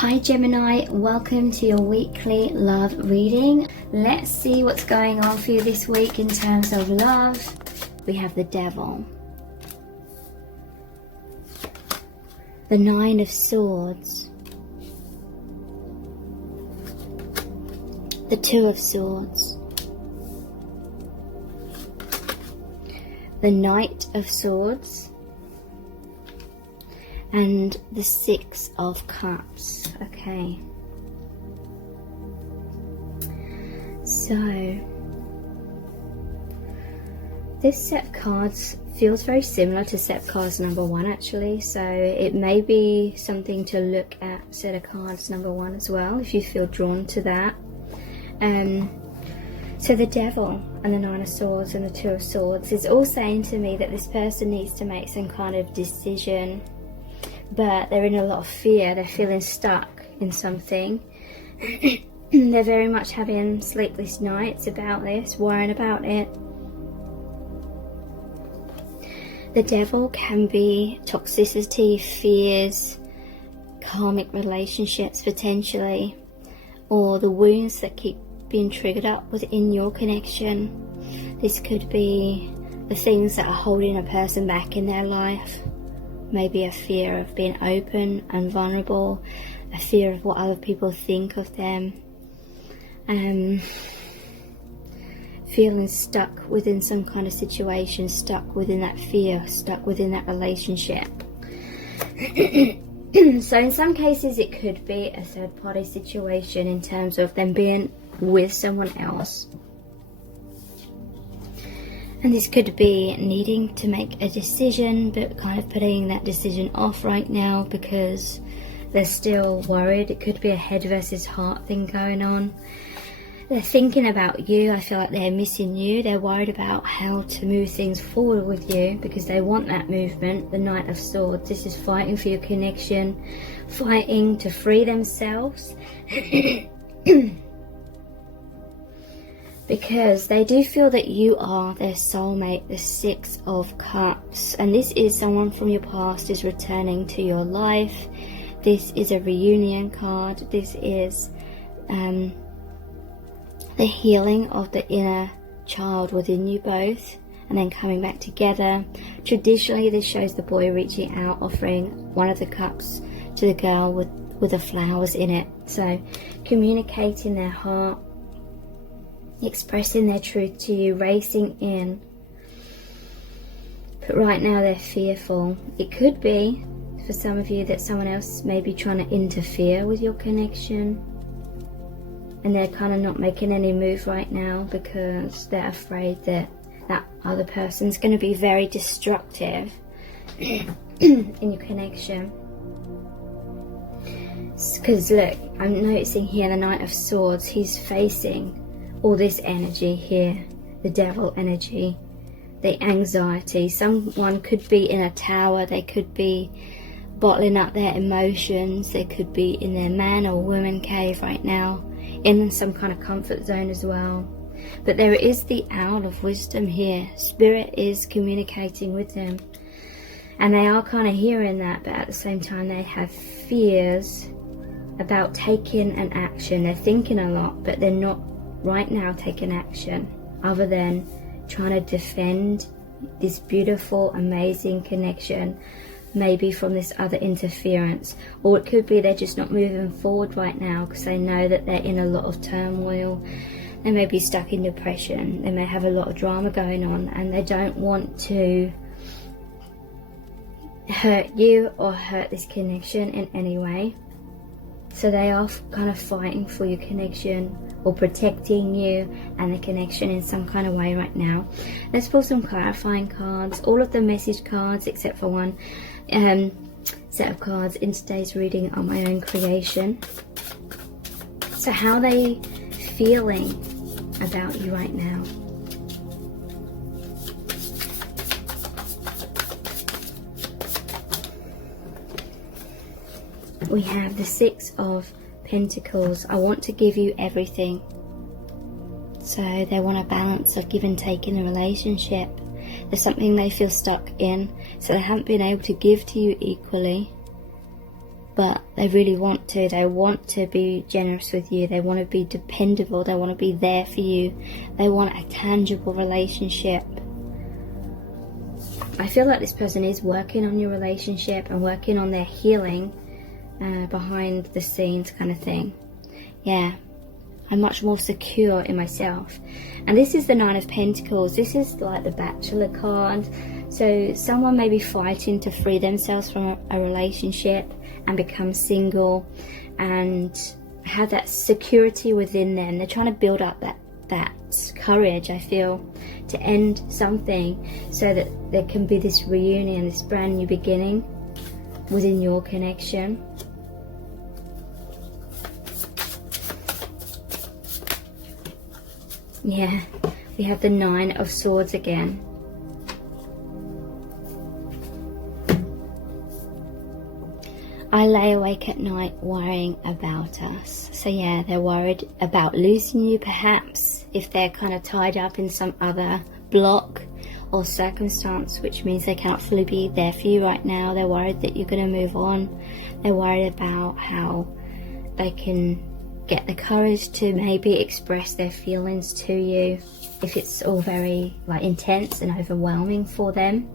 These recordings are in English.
Hi Gemini, welcome to your weekly love reading. Let's see what's going on for you this week in terms of love. We have the Devil, the Nine of Swords, the Two of Swords, the Knight of Swords, and the Six of Cups. Okay, so this set of cards feels very similar to set cards number one actually, so it may be something to look at set of cards number one as well if you feel drawn to that. So the Devil and the Nine of Swords and the Two of Swords is all saying to me that this person needs to make some kind of decision, but they're in a lot of fear. They're feeling stuck in something. They're very much having sleepless nights about this, worrying about it. The Devil can be toxicity, fears, karmic relationships potentially, or the wounds that keep being triggered up within your connection. This could be the things that are holding a person back in their life. Maybe a fear of being open and vulnerable, a fear of what other people think of them, feeling stuck within some kind of situation, stuck within that fear, stuck within that relationship. So in some cases it could be a third party situation in terms of them being with someone else. And this could be needing to make a decision, but kind of putting that decision off right now because they're still worried. It could be a head versus heart thing going on. They're thinking about you. I feel like they're missing you. They're worried about how to move things forward with you because they want that movement. The Knight of Swords. This is fighting for your connection, fighting to free themselves. Because they do feel that you are their soulmate, the Six of Cups. And this is someone from your past is returning to your life. This is a reunion card. This is the healing of the inner child within you both and then coming back together. Traditionally, this shows the boy reaching out, offering one of the cups to the girl with the flowers in it. So communicating their heart, expressing their truth to you, racing in. But right now they're fearful. It could be for some of you that someone else may be trying to interfere with your connection, and they're kind of not making any move right now because they're afraid that that other person's going to be very destructive in your connection. Because look, I'm noticing here the Knight of Swords, he's facing all this energy here, the Devil energy, the anxiety. Someone could be in a tower, they could be bottling up their emotions, they could be in their man or woman cave right now, in some kind of comfort zone as well. But there is the Owl of Wisdom here. Spirit is communicating with them, and they are kind of hearing that, but at the same time they have fears about taking an action. They're thinking a lot, but they're not right now taking action other than trying to defend this beautiful, amazing connection, maybe from this other interference. Or it could be they're just not moving forward right now because they know that they're in a lot of turmoil. They may be stuck in depression, they may have a lot of drama going on, and they don't want to hurt you or hurt this connection in any way. So they are kind of fighting for your connection or protecting you and the connection in some kind of way right now. Let's pull some clarifying cards. All of the message cards except for one set of cards in today's reading are my own creation. So how are they feeling about you right now? We have the Six of Pentacles. I want to give you everything. So they want a balance of give and take in the relationship. There's something they feel stuck in, so they haven't been able to give to you equally. but they really want to. They want to be generous with you. They want to be dependable. They want to be there for you. They want a tangible relationship. I feel like this person is working on your relationship and working on their healing behind the scenes kind of thing. Yeah, I'm much more secure in myself. And this is the Nine of Pentacles. This is like the Bachelor card. So someone may be fighting to free themselves from a relationship and become single and have that security within them. They're trying to build up that courage, I feel, to end something so that there can be this reunion, this brand new beginning within your connection. Yeah, we have the Nine of Swords again. I lay awake at night worrying about us. So yeah, they're worried about losing you perhaps, if they're kind of tied up in some other block or circumstance, which means they cannot fully be there for you right now. They're worried that you're going to move on. They're worried about how they can get the courage to maybe express their feelings to you if it's all very like intense and overwhelming for them.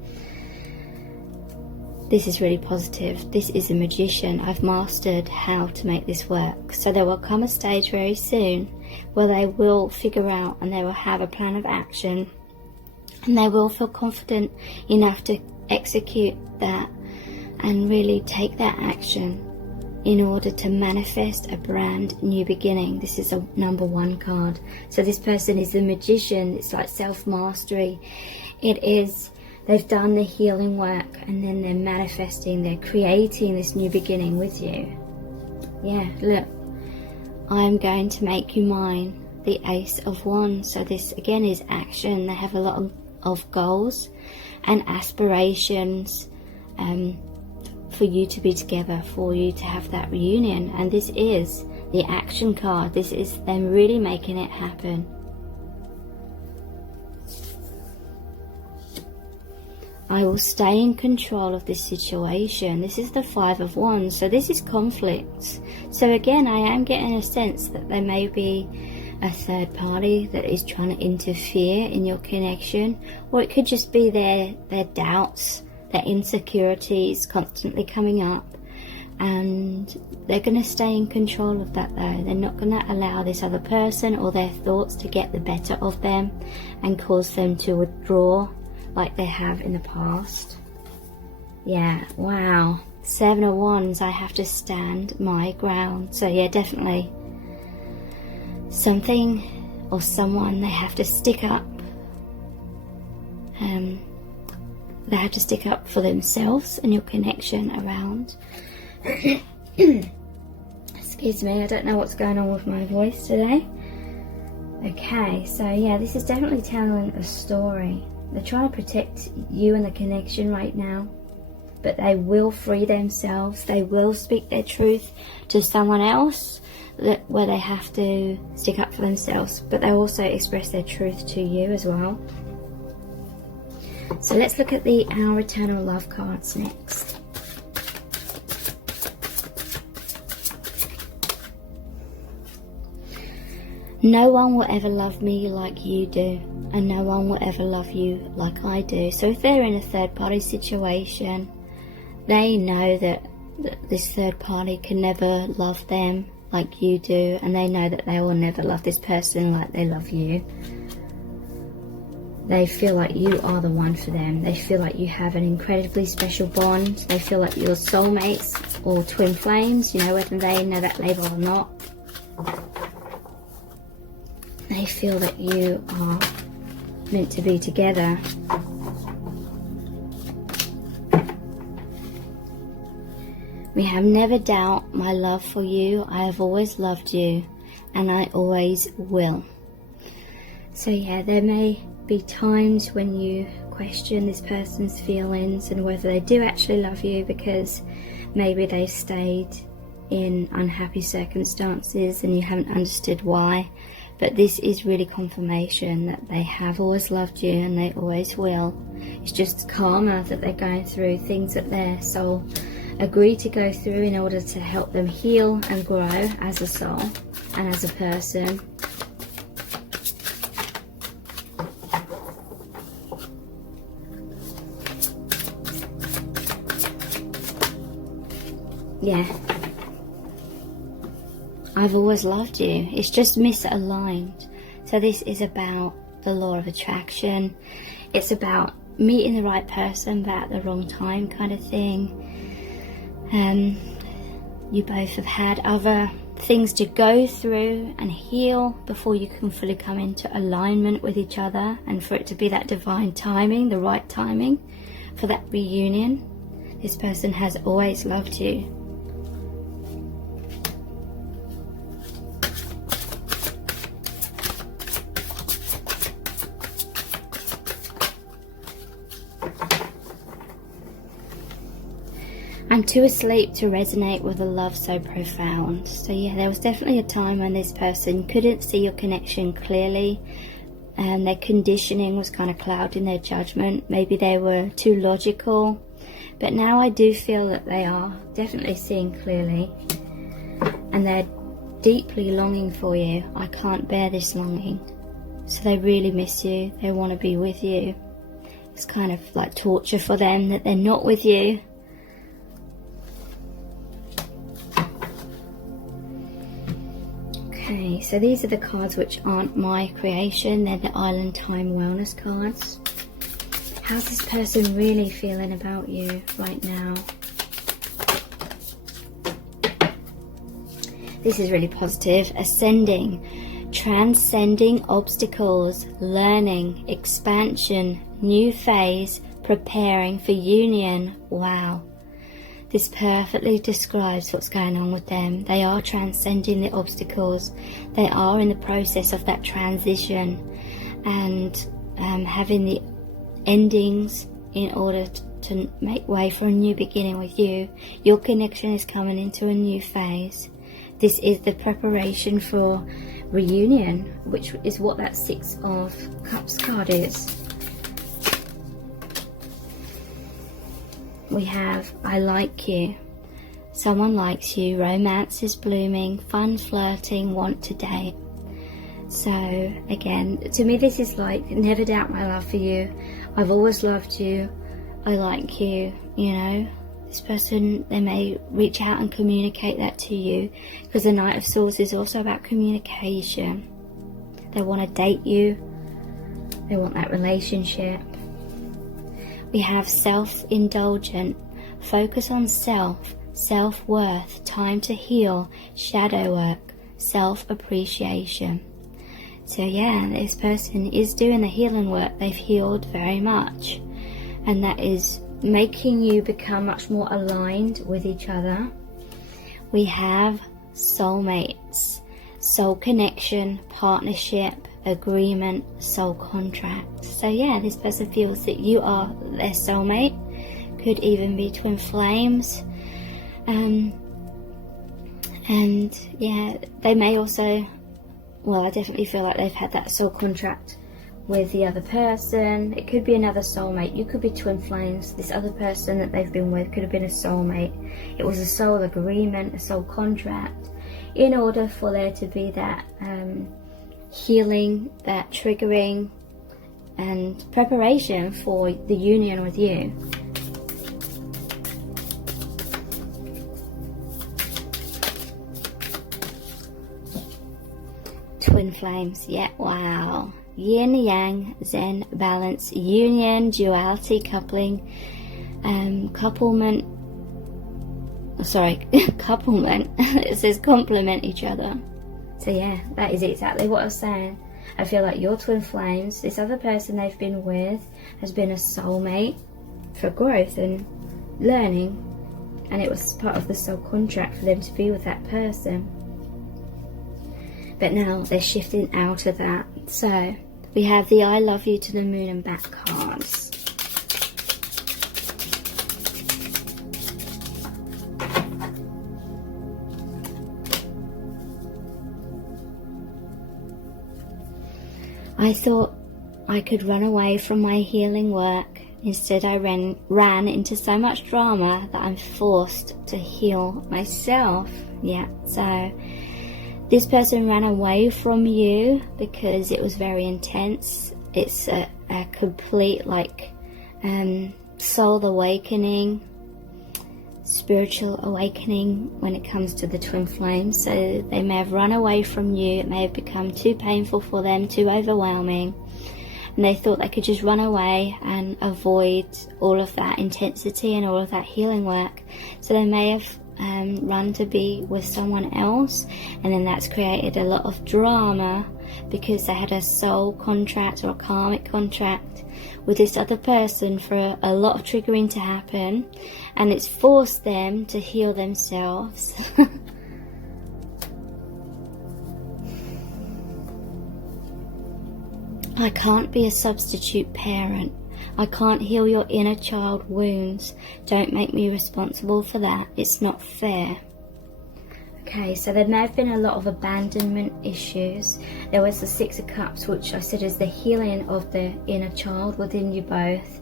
This is really positive. This is a magician. I've mastered how to make this work. So there will come a stage very soon where they will figure out and they will have a plan of action, and they will feel confident enough to execute that and really take that action in order to manifest a brand new beginning. This is a number 1 card. So this person is a magician. It's like self-mastery. It is, they've done the healing work and then they're manifesting, they're creating this new beginning with you. Yeah, look, I'm going to make you mine, the Ace of Wands. So this again is action. They have a lot of goals and aspirations for you to be together, for you to have that reunion. And this is the action card. This is them really making it happen. I will stay in control of this situation. This is the Five of Wands. So this is conflict. So again, I am getting a sense that there may be a third party that is trying to interfere in your connection, or it could just be their doubts, their insecurities constantly coming up, and they're going to stay in control of that though. They're not going to allow this other person or their thoughts to get the better of them and cause them to withdraw like they have in the past. Yeah, wow. Seven of Wands, I have to stand my ground. So yeah, definitely something or someone, they have to stick up. They have to stick up for themselves and your connection around. Excuse me, I don't know what's going on with my voice today. Okay, so yeah, this is definitely telling a story. They're trying to protect you and the connection right now, but they will free themselves. They will speak their truth to someone else where they have to stick up for themselves, but they also express their truth to you as well. So let's look at our eternal love cards next. No one will ever love me like you do, and no one will ever love you like I do. So if they're in a third party situation, they know that this third party can never love them like you do, and they know that they will never love this person like they love you. They feel like you are the one for them. They feel like you have an incredibly special bond. They feel like you're soulmates or twin flames, you know, whether they know that label or not. They feel that you are meant to be together. We have never doubt my love for you. I have always loved you, and I always will. So yeah, there may be times when you question this person's feelings and whether they do actually love you, because maybe they stayed in unhappy circumstances and you haven't understood why. But this is really confirmation that they have always loved you and they always will. It's just karma that they're going through, things that their soul agree to go through in order to help them heal and grow as a soul and as a person. Yeah. I've always loved you. It's just misaligned. So this is about the law of attraction. It's about meeting the right person but at the wrong time kind of thing. You both have had other things to go through and heal before you can fully come into alignment with each other, and for it to be that divine timing, the right timing for that reunion. This person has always loved you. I'm too asleep to resonate with a love so profound. So yeah, there was definitely a time when this person couldn't see your connection clearly, and their conditioning was kind of clouding their judgment. Maybe they were too logical, but now I do feel that they are definitely seeing clearly, and they're deeply longing for you. I can't bear this longing. So they really miss you. They want to be with you. It's kind of like torture for them that they're not with you. Okay, so these are the cards which aren't my creation. They're the Island Time Wellness cards. How's this person really feeling about you right now? This is really positive. Ascending, transcending obstacles, learning, expansion, new phase, preparing for union. Wow. This perfectly describes what's going on with them. They are transcending the obstacles. They are in the process of that transition and having the endings in order to make way for a new beginning with you. Your connection is coming into a new phase. This is the preparation for reunion, which is what that Six of Cups card is. We have, I like you. Someone likes you. Romance is blooming. Fun flirting. Want to date. So again, to me this is like, never doubt my love for you. I've always loved you. I like you. You know, this person, they may reach out and communicate that to you, because the Knight of Swords is also about communication. They want to date you. They want that relationship. We have self-indulgent, focus on self, self-worth, time to heal, shadow work, self-appreciation. So yeah, this person is doing the healing work. They've healed very much, and that is making you become much more aligned with each other. We have soulmates, soul connection, partnership, agreement, soul contract. So yeah, this person feels that you are their soulmate. Could even be twin flames. And yeah, they may also, well, I definitely feel like they've had that soul contract with the other person. It could be another soulmate. You could be twin flames. This other person that they've been with could have been a soulmate. It was a soul agreement, a soul contract, in order for there to be that healing, that triggering and preparation for the union with you. Twin flames, yeah, wow. Yin yang, zen, balance, union, duality, coupling, couplement. It says complement each other. So yeah, that is exactly what I was saying. I feel like your twin flames, this other person they've been with, has been a soulmate for growth and learning, and it was part of the soul contract for them to be with that person. But now they're shifting out of that. So we have the I love you to the moon and back cards. I thought I could run away from my healing work, Instead, I ran into so much drama that I'm forced to heal myself. Yeah, so this person ran away from you because it was very intense. It's a complete soul awakening, spiritual awakening when it comes to the twin flames. So they may have run away from you. It may have become too painful for them, too overwhelming, and they thought they could just run away and avoid all of that intensity and all of that healing work. So they may have run to be with someone else, and then that's created a lot of drama because they had a soul contract or a karmic contract with this other person for a lot of triggering to happen, and it's forced them to heal themselves. I can't be a substitute parent. I can't heal your inner child wounds. Don't make me responsible for that. It's not fair. Okay, so there may have been a lot of abandonment issues. There was the Six of Cups, which I said is the healing of the inner child within you both.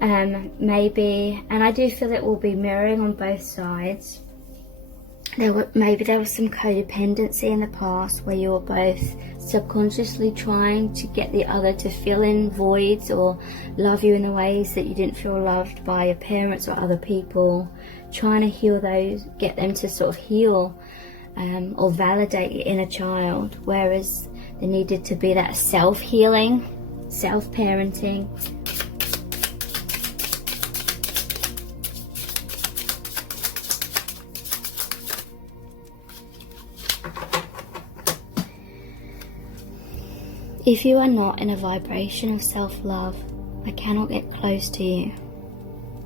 Maybe, and I do feel it will be mirroring on both sides. Maybe there was some codependency in the past where you were both subconsciously trying to get the other to fill in voids or love you in the ways that you didn't feel loved by your parents or other people, trying to heal those, get them to sort of heal or validate your inner child, whereas there needed to be that self-healing, self-parenting. If you are not in a vibration of self-love, I cannot get close to you.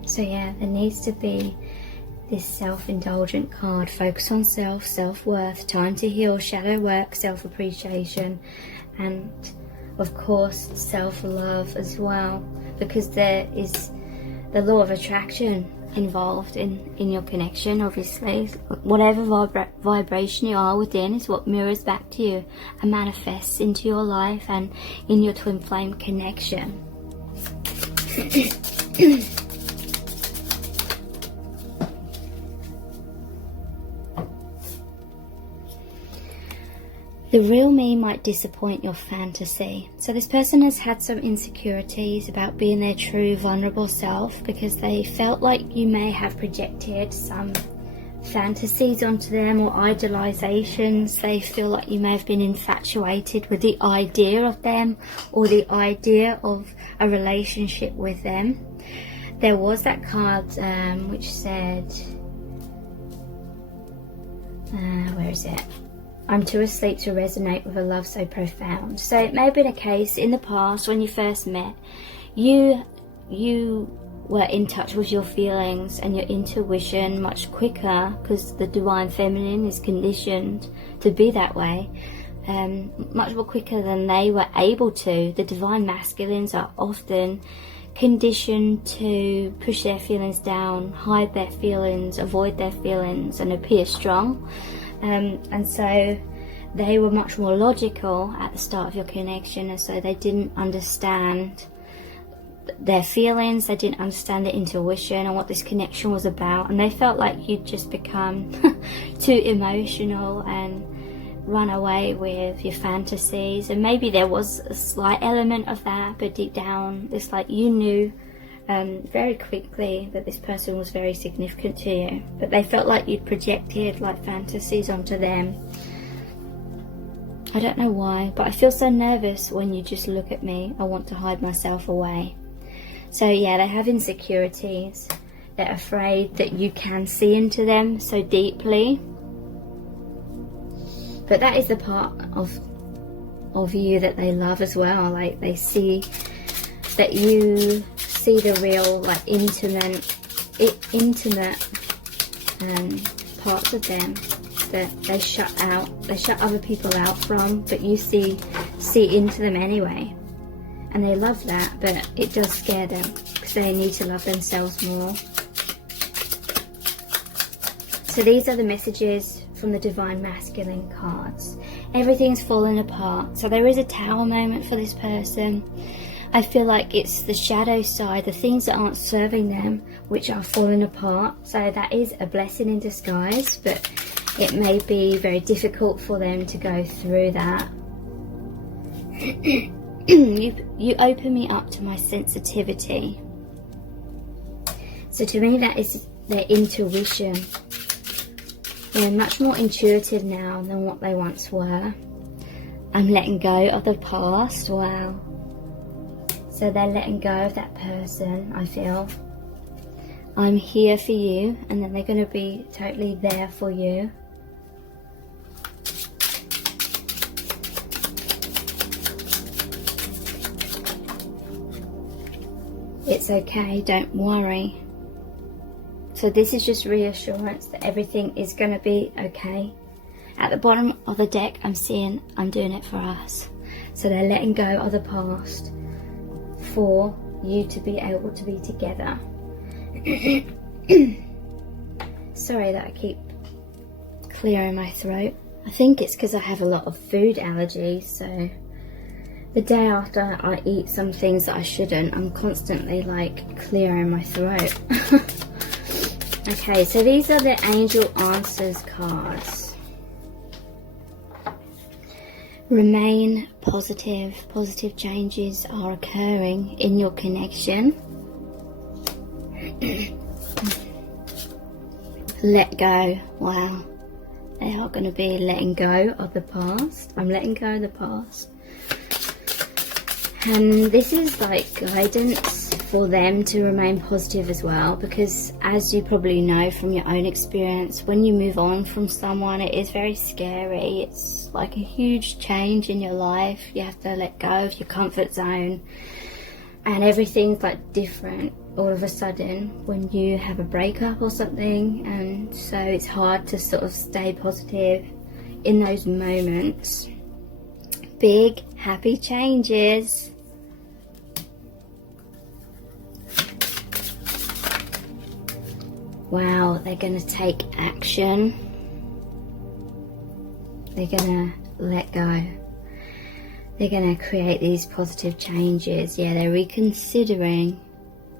So yeah, there needs to be this self-indulgent card. Focus on self, self-worth, time to heal, shadow work, self-appreciation, and of course self-love as well, because there is the law of attraction involved in your connection. Obviously, whatever vibration you are within is what mirrors back to you and manifests into your life and in your twin flame connection. The real me might disappoint your fantasy. So this person has had some insecurities about being their true vulnerable self because they felt like you may have projected some fantasies onto them or idealizations. They feel like you may have been infatuated with the idea of them or the idea of a relationship with them. There was that card which said, where is it? I'm too asleep to resonate with a love so profound. So it may have been a case in the past when you first met, you were in touch with your feelings and your intuition much quicker, because the divine feminine is conditioned to be that way, much more quicker than they were able to. The divine masculines are often conditioned to push their feelings down, hide their feelings, avoid their feelings, and appear strong. And so they were much more logical at the start of your connection, and so they didn't understand their feelings, they didn't understand their intuition and what this connection was about, and they felt like you'd just become too emotional and run away with your fantasies. And maybe there was a slight element of that, but deep down it's like you knew very quickly that this person was very significant to you, but they felt like you'd projected like fantasies onto them. I don't know why, but I feel so nervous when you just look at me. I want to hide myself away. So yeah, they have insecurities. They're afraid that you can see into them so deeply, but that is the part of you that they love as well. Like, they see that you see the real, like, intimate parts of them that they shut other people out from, but you see into them anyway, and they love that, but it does scare them because they need to love themselves more. So these are the messages from the divine masculine cards. Everything's fallen apart. So there is a tower moment for this person. I feel like it's the shadow side, the things that aren't serving them, which are falling apart. So that is a blessing in disguise, but it may be very difficult for them to go through that. You open me up to my sensitivity. So to me, that is their intuition. They're much more intuitive now than what they once were. I'm letting go of the past. Wow. So they're letting go of that person, I feel. I'm here for you, and then they're going to be totally there for you. It's okay, don't worry. So this is just reassurance that everything is going to be okay. At the bottom of the deck, I'm seeing I'm doing it for us. So they're letting go of the past for you to be able to be together. Sorry that I keep clearing my throat. I think it's because I have a lot of food allergies, so the day after I eat some things that I shouldn't, I'm constantly like clearing my throat. Okay, so these are the Angel Answers cards. Remain positive. Positive changes are occurring in your connection. Let go. Wow. They are going to be letting go of the past. I'm letting go of the past. And this is like guidance for them to remain positive as well, because as you probably know from your own experience, when you move on from someone, it is very scary. It's like a huge change in your life. You have to let go of your comfort zone, and everything's like different all of a sudden when you have a breakup or something, and so it's hard to sort of stay positive in those moments. Big happy changes. Wow, they're going to take action. They're going to let go. They're going to create these positive changes. Yeah, they're reconsidering,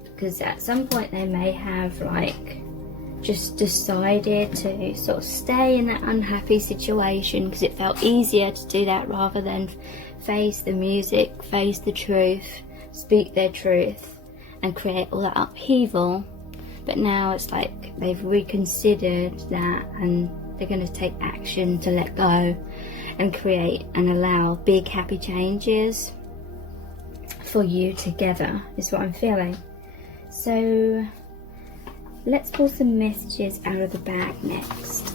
because at some point they may have like just decided to sort of stay in that unhappy situation because it felt easier to do that rather than face the music, face the truth, speak their truth and create all that upheaval. But now it's like they've reconsidered that, and they're going to take action to let go and create and allow big happy changes for you together, is what I'm feeling. So let's pull some messages out of the bag next.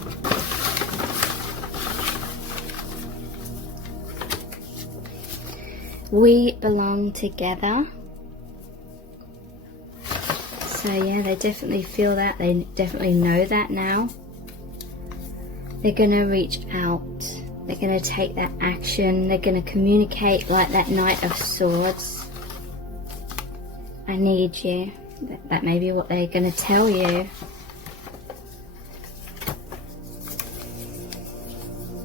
We belong together. So yeah, they definitely feel that. They definitely know that now. They're going to reach out. They're going to take that action. They're going to communicate like that Knight of Swords. I need you. That may be what they're going to tell you.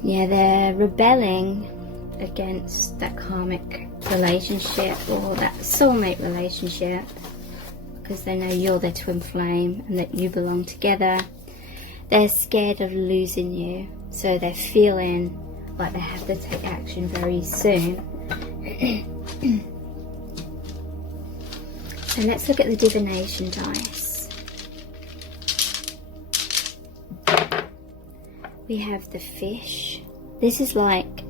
Yeah, they're rebelling against that karmic relationship or that soulmate relationship, because they know you're their twin flame and that you belong together. They're scared of losing you, so they're feeling like they have to take action very soon. So let's look at the divination dice. We have the fish. This is like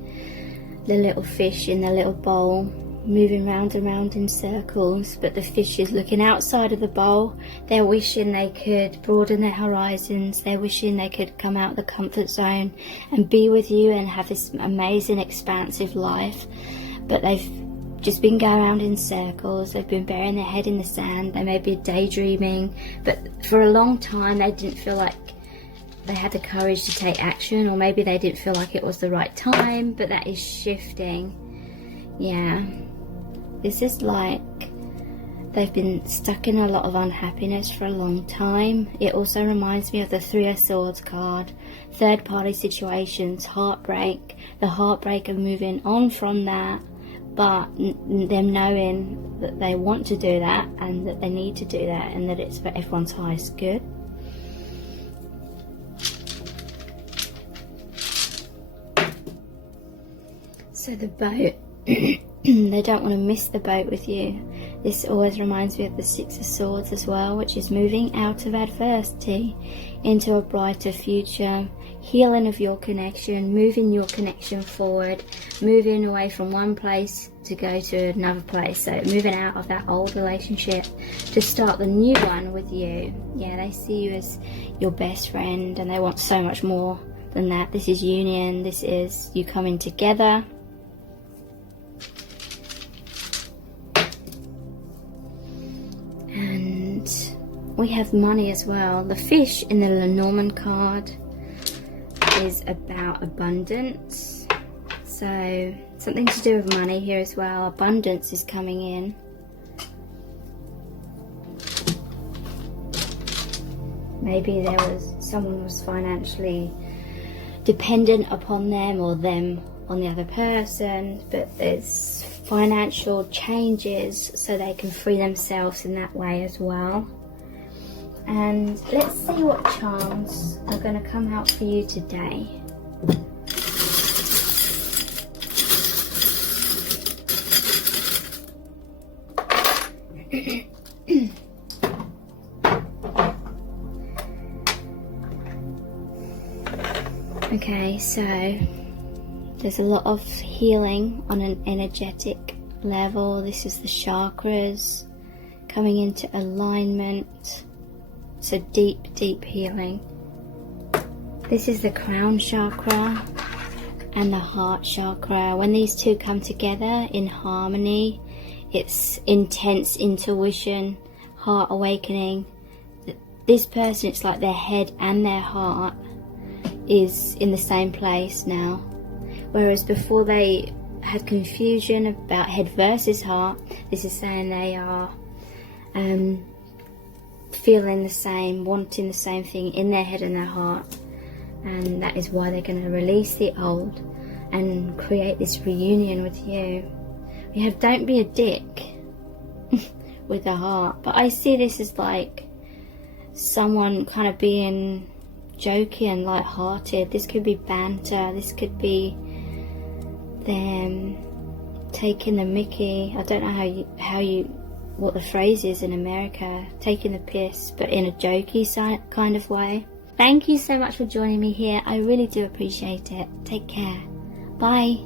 the little fish in the little bowl, moving round and round in circles, but the fish is looking outside of the bowl. They're wishing they could broaden their horizons. They're wishing they could come out of the comfort zone and be with you and have this amazing expansive life, but they've just been going around in circles. They've been burying their head in the sand. They may be daydreaming, but for a long time they didn't feel like they had the courage to take action, or maybe they didn't feel like it was the right time, but that is shifting. Yeah, this is like they've been stuck in a lot of unhappiness for a long time. It also reminds me of the Three of Swords card. Third party situations, heartbreak, the heartbreak of moving on from that, but them knowing that they want to do that and that they need to do that and that it's for everyone's highest good. So the boat, they don't want to miss the boat with you. This always reminds me of the Six of Swords as well, which is moving out of adversity into a brighter future, healing of your connection, moving your connection forward, moving away from one place to go to another place. So moving out of that old relationship to start the new one with you. Yeah, they see you as your best friend and they want so much more than that. This is union, this is you coming together. And we have money as well. The fish in the Lenormand card is about abundance. So something to do with money here as well. Abundance is coming in. Maybe someone was financially dependent upon them or them on the other person, but there's financial changes so they can free themselves in that way as well. And let's see what charms are going to come out for you today. Okay, so there's a lot of healing on an energetic level. This is the chakras coming into alignment. So deep, deep healing. This is the crown chakra and the heart chakra. When these two come together in harmony, it's intense intuition, heart awakening. This person, it's like their head and their heart is in the same place now. Whereas before they had confusion about head versus heart, this is saying they are feeling the same, wanting the same thing in their head and their heart. And that is why they're going to release the old and create this reunion with you. We have don't be a dick with the heart. But I see this as like someone kind of being jokey and light-hearted. This could be banter. This could be them taking the mickey. I don't know what the phrase is in America, taking the piss, but in a jokey kind of way. Thank you so much for joining me here. I really do appreciate it. Take care. Bye.